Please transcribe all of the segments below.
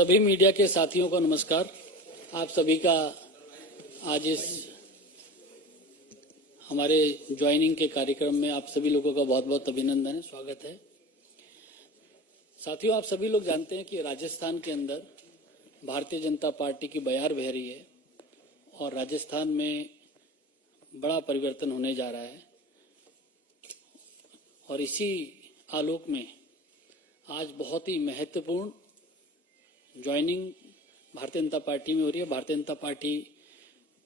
सभी मीडिया के साथियों को नमस्कार। आप सभी का आज इस हमारे ज्वाइनिंग के कार्यक्रम में आप सभी लोगों का बहुत बहुत अभिनंदन है, स्वागत है। साथियों, आप सभी लोग जानते हैं कि राजस्थान के अंदर भारतीय जनता पार्टी की बयार बह रही है और राजस्थान में बड़ा परिवर्तन होने जा रहा है। और इसी आलोक में आज बहुत ही महत्वपूर्ण ज्वाइनिंग भारतीय जनता पार्टी में हो रही है। भारतीय जनता पार्टी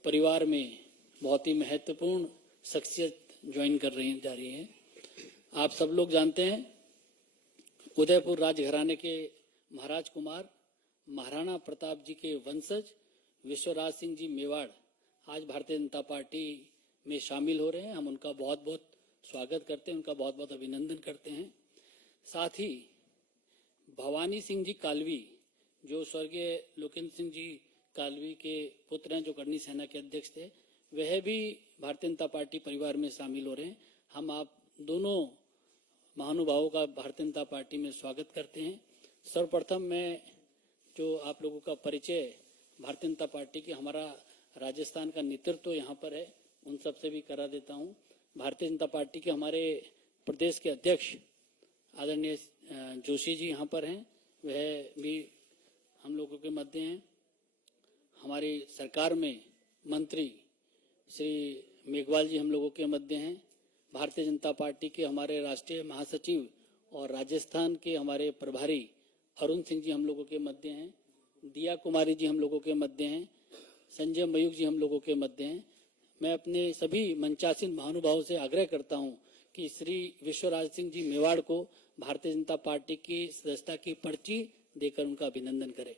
परिवार में बहुत ही महत्वपूर्ण शख्सियत ज्वाइन जा रही है। आप सब लोग जानते हैं, उदयपुर राजघराने के महाराज कुमार महाराणा प्रताप जी के वंशज विश्वराज सिंह जी मेवाड़ आज भारतीय जनता पार्टी में शामिल हो रहे हैं। हम उनका बहुत बहुत स्वागत करते हैं, उनका बहुत बहुत अभिनंदन करते हैं। साथ ही भवानी सिंह जी कालवी, जो स्वर्गीय लोकेंद्र सिंह जी कालवी के पुत्र हैं, जो करनी सेना के अध्यक्ष थे, वह भी भारतीय जनता पार्टी परिवार में शामिल हो रहे हैं। हम आप दोनों महानुभावों का भारतीय जनता पार्टी में स्वागत करते हैं। सर्वप्रथम मैं जो आप लोगों का परिचय भारतीय जनता पार्टी की, हमारा राजस्थान का नेतृत्व यहाँ पर है, उन सबसे भी करा देता हूँ। भारतीय जनता पार्टी के हमारे प्रदेश के अध्यक्ष आदरणीय जोशी जी यहाँ पर हैं, वह भी हम लोगों के मध्य हैं। हमारी सरकार में मंत्री श्री मेघवाल जी हम लोगों के मध्य हैं। भारतीय जनता पार्टी के हमारे राष्ट्रीय महासचिव और राजस्थान के हमारे प्रभारी अरुण सिंह जी हम लोगों के मध्य हैं। दिया कुमारी जी हम लोगों के मध्य हैं। संजय मयूख जी हम लोगों के मध्य हैं। मैं अपने सभी मंचासीन महानुभावों से आग्रह करता हूं कि श्री विश्वराज सिंह जी मेवाड़ को भारतीय जनता पार्टी की सदस्यता की पर्ची देकर उनका अभिनंदन करें।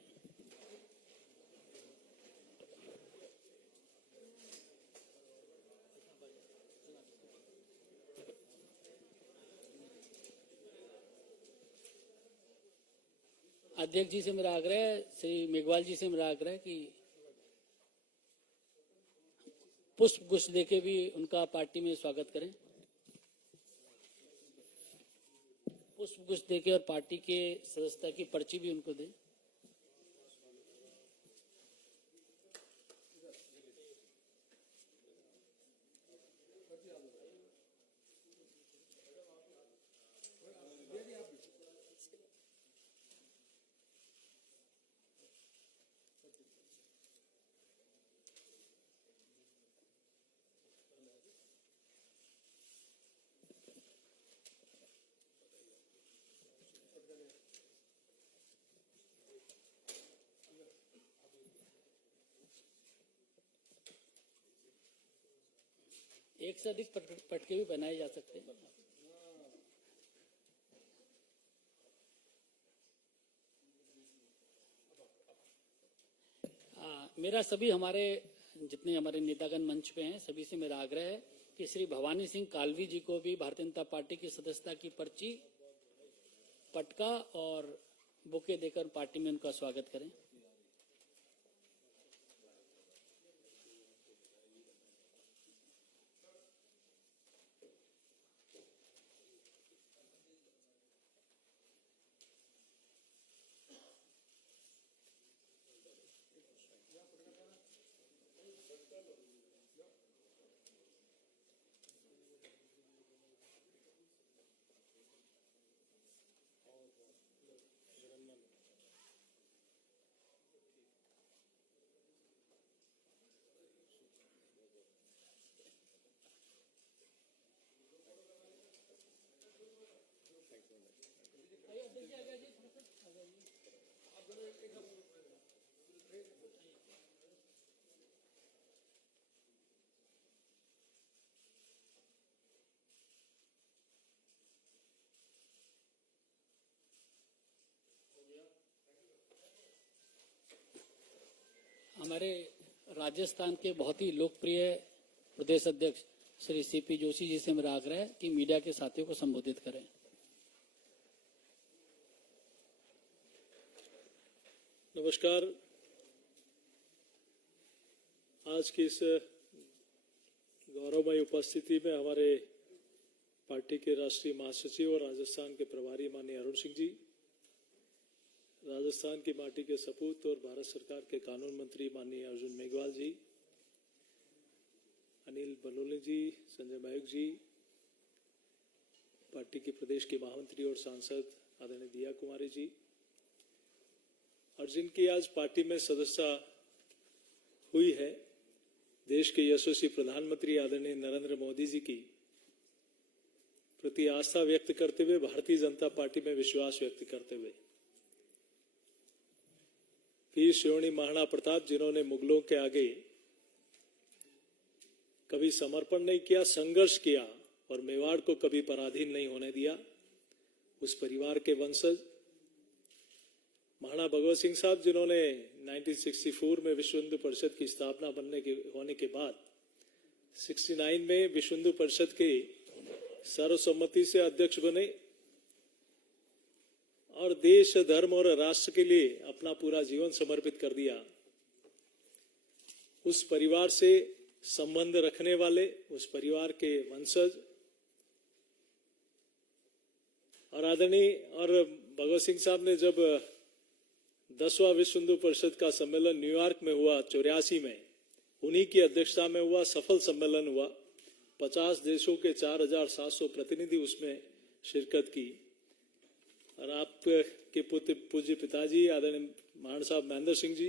अध्यक्ष जी से मेरा आग्रह है, श्री मेघवाल जी से मेरा आग्रह है कि पुष्प गुच्छ देके भी उनका पार्टी में स्वागत करें। पुष्प गुच्छ देके और पार्टी के सदस्यता की पर्ची भी उनको दें। एक से अधिक पटके भी बनाए जा सकते हैं। मेरा सभी हमारे जितने हमारे नेतागण मंच पे हैं, सभी से मेरा आग्रह है कि श्री भवानी सिंह कालवी जी को भी भारतीय जनता पार्टी की सदस्यता की पर्ची, पटका और बुके देकर पार्टी में उनका स्वागत करें। हमारे राजस्थान के बहुत ही लोकप्रिय प्रदेश अध्यक्ष श्री सीपी जोशी जी से मेरा आग्रह है कि मीडिया के साथियों को संबोधित करें। नमस्कार। आज की इस गौरवमयी उपस्थिति में हमारे पार्टी के राष्ट्रीय महासचिव और राजस्थान के प्रभारी माननीय अरुण सिंह जी, राजस्थान की माटी के सपूत और भारत सरकार के कानून मंत्री माननीय अर्जुन मेघवाल जी, अनिल बलूनी जी, संजय मयूख जी, पार्टी के प्रदेश के महामंत्री और सांसद आदरणीय दिया कुमारी जी, और जिनकी आज पार्टी में सदस्यता हुई है, देश के यशस्वी प्रधानमंत्री आदरणीय नरेंद्र मोदी जी की प्रति आस्था व्यक्त करते हुए, भारतीय जनता पार्टी में विश्वास व्यक्त करते हुए, वीर शिरोमणि महाराणा प्रताप जिन्होंने मुगलों के आगे कभी समर्पण नहीं किया, संघर्ष किया और मेवाड़ को कभी पराधीन नहीं होने दिया, उस परिवार के वंशज महाराणा भगवत सिंह साहब जिन्होंने 1964 में विश्व हिंदू परिषद की स्थापना होने के बाद 69 में विश्व हिंदू परिषद के सर्वसम्मति से अध्यक्ष बने और देश, धर्म और राष्ट्र के लिए अपना पूरा जीवन समर्पित कर दिया। उस परिवार से संबंध रखने वाले, उस परिवार के वंशज और आदरणीय और भगवत सिंह साहब ने जब 10वां विश्व हिंदू परिषद का सम्मेलन न्यूयॉर्क में हुआ 84 में, उन्हीं की अध्यक्षता में हुआ, सफल सम्मेलन हुआ। 50 देशों के 4700 प्रतिनिधि उसमें शिरकत की और आपके पूज्य पिताजी आदरणीय महाराणा साहब महेंद्र सिंह जी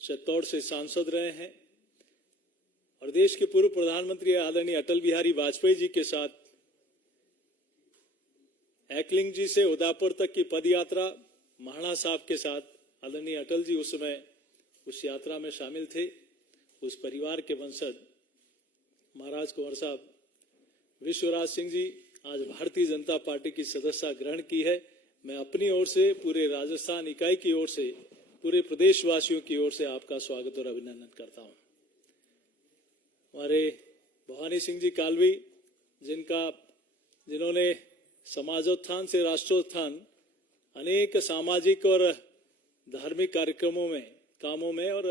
चित्तौड़ से सांसद रहे हैं और देश के पूर्व प्रधानमंत्री आदरणीय अटल बिहारी वाजपेयी जी के साथ एकलिंग जी से उदयपुर तक की पद यात्रा महाराणा साहब के साथ आदरणीय अटल जी उस समय उस यात्रा में शामिल थे। उस परिवार के वंशज महाराज कुंवर साहब विश्वराज सिंह जी आज भारतीय जनता पार्टी की सदस्यता ग्रहण की है। मैं अपनी ओर से, पूरे राजस्थान इकाई की ओर से, पूरे प्रदेशवासियों की ओर से आपका स्वागत और अभिनंदन करता हूं। हमारे भवानी सिंह जी कालवी जिन्होंने समाजोत्थान से राष्ट्रोत्थान, अनेक सामाजिक और धार्मिक कामों में और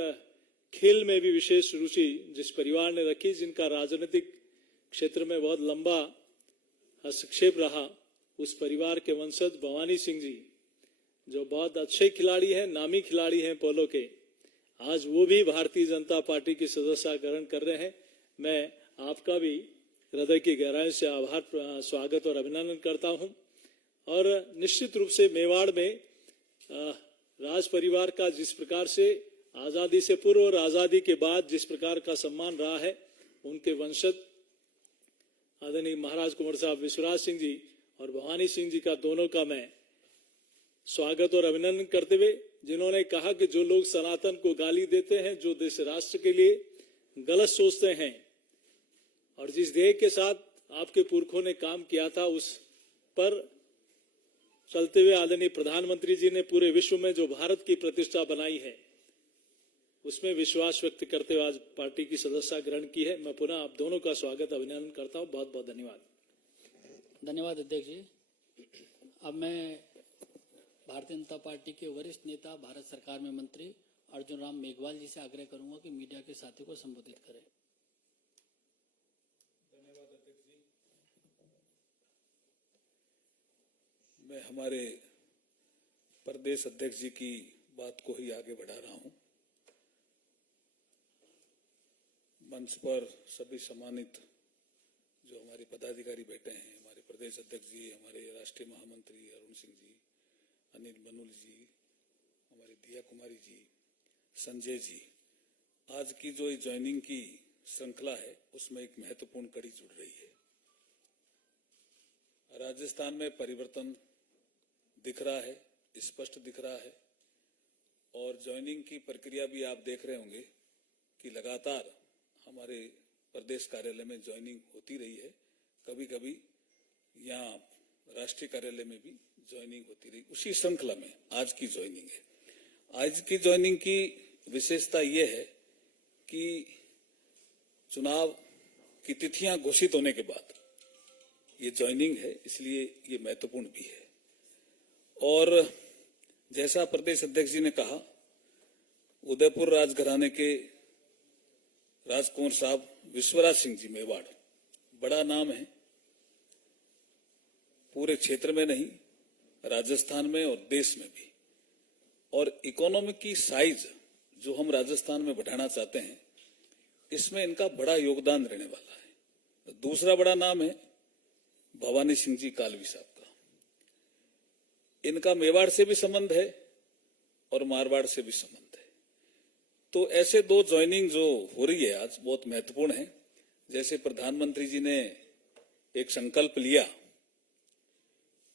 खेल में भी विशेष रुचि जिस परिवार ने रखी, जिनका राजनीतिक क्षेत्र में बहुत लंबा हस्तक्षेप रहा, उस परिवार के वंशज भवानी सिंह जी जो बहुत अच्छे खिलाड़ी हैं, नामी खिलाड़ी हैं पोलो के, आज वो भी भारतीय जनता पार्टी की सदस्यता ग्रहण कर रहे हैं। मैं आपका भी हृदय की गहराई से आभार, स्वागत और अभिनंदन करता हूं। और निश्चित रूप से मेवाड़ में राज परिवार का जिस प्रकार से आजादी से पूर्व और आजादी के बाद जिस प्रकार का सम्मान रहा है, उनके वंशज आदरणीय महाराज कुंवर साहब विश्वराज सिंह जी और भवानी सिंह जी का, दोनों का मैं स्वागत और अभिनंदन करते हुए, जिन्होंने कहा कि जो लोग सनातन को गाली देते हैं, जो देश राष्ट्र के लिए गलत सोचते हैं और जिस ध्येय के साथ आपके पुरखों ने काम किया था, उस पर चलते हुए आदरणीय प्रधानमंत्री जी ने पूरे विश्व में जो भारत की प्रतिष्ठा बनाई है, उसमें विश्वास व्यक्त करते हुए आज पार्टी की सदस्यता ग्रहण की है। मैं पुनः आप दोनों का स्वागत अभिनंदन करता हूं। बहुत बहुत धन्यवाद। धन्यवाद अध्यक्ष जी। अब मैं भारतीय जनता पार्टी के वरिष्ठ नेता, भारत सरकार में मंत्री अर्जुन राम मेघवाल जी से आग्रह करूंगा कि मीडिया के साथियों को संबोधित करें। धन्यवाद अध्यक्ष जी। मैं हमारे प्रदेश अध्यक्ष जी की बात को ही आगे बढ़ा रहा हूं। मंच पर सभी सम्मानित जो हमारे पदाधिकारी बैठे हैं, हमारे प्रदेश अध्यक्ष जी, हमारे राष्ट्रीय महामंत्री अरुण सिंह जी, अनिल बलूनी जी, हमारी दिया कुमारी जी, संजय जी, आज की जो ज्वाइनिंग की श्रृंखला है उसमें एक महत्वपूर्ण कड़ी जुड़ रही है। राजस्थान में परिवर्तन दिख रहा है, स्पष्ट दिख रहा है और ज्वाइनिंग की प्रक्रिया भी आप देख रहे होंगे कि लगातार हमारे प्रदेश कार्यालय में ज्वाइनिंग होती रही है। कभी कभी यहाँ राष्ट्रीय कार्यालय में भी ज्वाइनिंग होती रही। उसी श्रृंखला में आज की ज्वाइनिंग है। आज की ज्वाइनिंग की विशेषता यह है कि चुनाव की तिथियां घोषित होने के बाद ये ज्वाइनिंग है, इसलिए ये महत्वपूर्ण भी है। और जैसा प्रदेश अध्यक्ष जी ने कहा, उदयपुर राजघराने के राजकुंवर साहब विश्वराज सिंह जी मेवाड़ बड़ा नाम है, पूरे क्षेत्र में नहीं, राजस्थान में और देश में भी। और इकोनॉमिक की साइज जो हम राजस्थान में बढ़ाना चाहते हैं, इसमें इनका बड़ा योगदान रहने वाला है। दूसरा बड़ा नाम है भवानी सिंह जी कालवी साहब का। इनका मेवाड़ से भी संबंध है और मारवाड़ से भी संबंध है। तो ऐसे दो ज्वाइनिंग जो हो रही है आज बहुत महत्वपूर्ण है। जैसे प्रधानमंत्री जी ने एक संकल्प लिया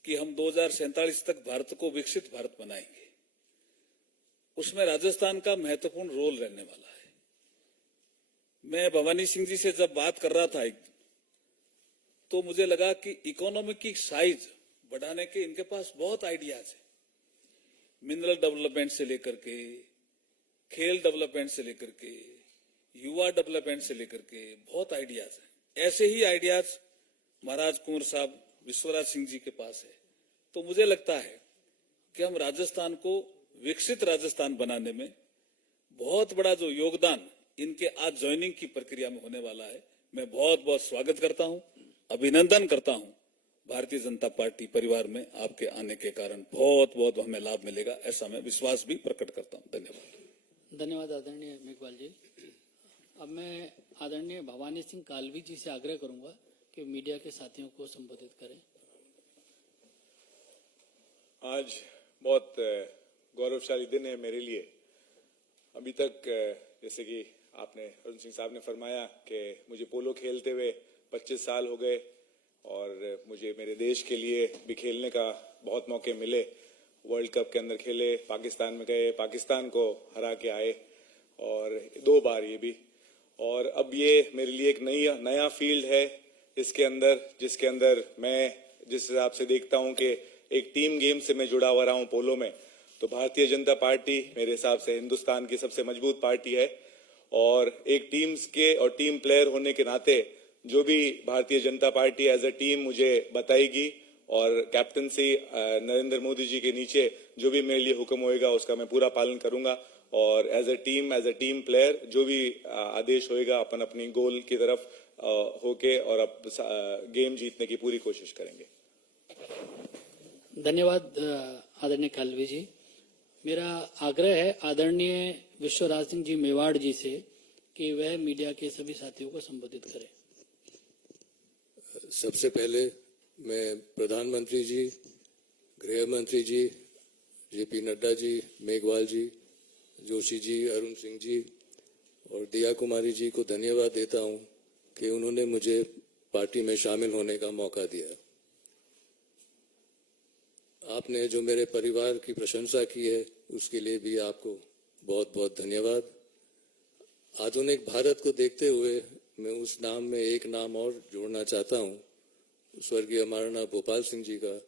कि हम 2047 तक भारत को विकसित भारत बनाएंगे, उसमें राजस्थान का महत्वपूर्ण रोल रहने वाला है। मैं भवानी सिंह जी से जब बात कर रहा था एक दिन, तो मुझे लगा कि इकोनॉमिक की साइज बढ़ाने के इनके पास बहुत आइडियाज है। मिनरल डेवलपमेंट से लेकर के, खेल डेवलपमेंट से लेकर के, युवा डेवलपमेंट से लेकर के बहुत आइडियाज हैं। ऐसे ही आइडियाज महाराज कुंवर साहब विश्वराज सिंह जी के पास है। तो मुझे लगता है कि हम राजस्थान को विकसित राजस्थान बनाने में बहुत बड़ा जो योगदान इनके आज ज्वाइनिंग की प्रक्रिया में होने वाला है, मैं बहुत बहुत स्वागत करता हूं, अभिनंदन करता हूं। भारतीय जनता पार्टी परिवार में आपके आने के कारण बहुत बहुत हमें लाभ मिलेगा, ऐसा मैं विश्वास भी प्रकट करता हूं। धन्यवाद। धन्यवाद आदरणीय मेघवाल जी। अब मैं आदरणीय भवानी सिंह कालवी जी से आग्रह करूंगा कि मीडिया के साथियों को संबोधित करें। आज बहुत गौरवशाली दिन है मेरे लिए। अभी तक जैसे कि आपने अरुण सिंह साहब ने फरमाया कि मुझे पोलो खेलते हुए 25 साल हो गए और मुझे मेरे देश के लिए भी खेलने का बहुत मौके मिले। वर्ल्ड कप के अंदर खेले, पाकिस्तान में गए, पाकिस्तान को हरा के आए और 2 बार ये भी। और अब ये मेरे लिए एक नया फील्ड है इसके अंदर, जिसके अंदर मैं जिस हिसाब से देखता हूं कि एक टीम गेम से मैं जुड़ा हुआ रहा हूं पोलो में, तो भारतीय जनता पार्टी मेरे हिसाब से हिंदुस्तान की सबसे मजबूत पार्टी है। और एक टीम्स के और टीम प्लेयर होने के नाते जो भी Bharatiya Janata party as a team मुझे बताएगी और कैप्टनसी नरेंद्र मोदी जी के नीचे जो भी मेरे लिए हुक्म होएगा उसका मैं पूरा पालन करूंगा। और एज अ टीम प्लेयर जो भी आदेश होएगा अपन अपनी गोल की तरफ होके और अब गेम जीतने की पूरी कोशिश करेंगे। धन्यवाद आदरणीय कालवी जी। मेरा आग्रह है आदरणीय विश्वराज सिंह जी मेवाड़ जी से कि वह मीडिया के सभी साथियों को संबोधित करें। सबसे पहले मैं प्रधानमंत्री जी, गृह मंत्री जी, जेपी नड्डा जी, मेघवाल जी, जोशी जी, अरुण सिंह जी और दिया कुमारी जी को धन्यवाद देता हूं कि उन्होंने मुझे पार्टी में शामिल होने का मौका दिया। आपने जो मेरे परिवार की प्रशंसा की है उसके लिए भी आपको बहुत बहुत धन्यवाद। आधुनिक भारत को देखते हुए मैं उस नाम में एक नाम और जोड़ना चाहता हूं, स्वर्गीय महाराणा भोपाल सिंह जी का,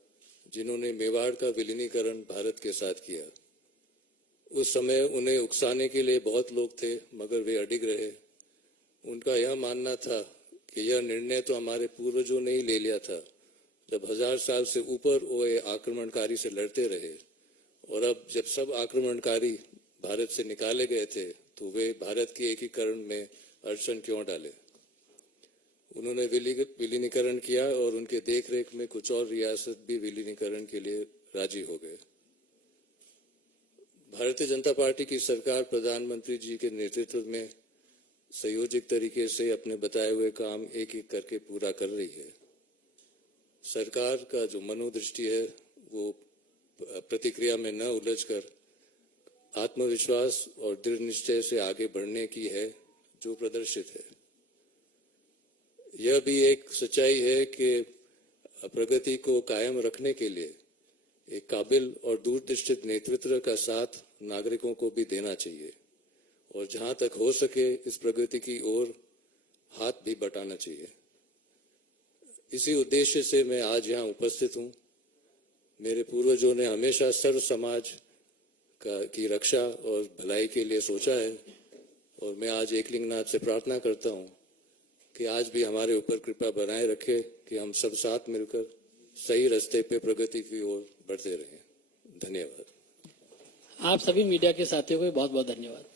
जिन्होंने मेवाड़ का विलीनीकरण भारत के साथ किया। उस समय उन्हें उकसाने के लिए बहुत लोग थे मगर वे अडिग रहे। उनका यह मानना था कि यह निर्णय तो हमारे पूर्वजों ने ही ले लिया था जब 1000 साल से ऊपर वो आक्रमणकारी से लड़ते रहे, और अब जब सब आक्रमणकारी भारत से निकाले गए थे तो वे भारत के एकीकरण में अड़चन क्यों डाले। उन्होंने विलीनीकरण किया और उनके देखरेख में कुछ और रियासत भी विलीनीकरण के लिए राजी हो गए। भारतीय जनता पार्टी की सरकार प्रधानमंत्री जी के नेतृत्व में संयोजित तरीके से अपने बताए हुए काम एक एक करके पूरा कर रही है। सरकार का जो मनोदृष्टि है वो प्रतिक्रिया में न उलझकर आत्मविश्वास और दृढ़ निश्चय से आगे बढ़ने की है जो प्रदर्शित है। यह भी एक सच्चाई है कि प्रगति को कायम रखने के लिए एक काबिल और दूरदृष्टि नेतृत्व का साथ नागरिकों को भी देना चाहिए और जहां तक हो सके इस प्रगति की ओर हाथ भी बटाना चाहिए। इसी उद्देश्य से मैं आज यहाँ उपस्थित हूँ। मेरे पूर्वजों ने हमेशा सर्व समाज की रक्षा और भलाई के लिए सोचा है और मैं आज एकलिंगनाथ से प्रार्थना करता हूँ कि आज भी हमारे ऊपर कृपा बनाए रखे कि हम सब साथ मिलकर सही रास्ते पे प्रगति की ओर बढ़ते रहें। धन्यवाद। आप सभी मीडिया के साथियों को बहुत बहुत धन्यवाद।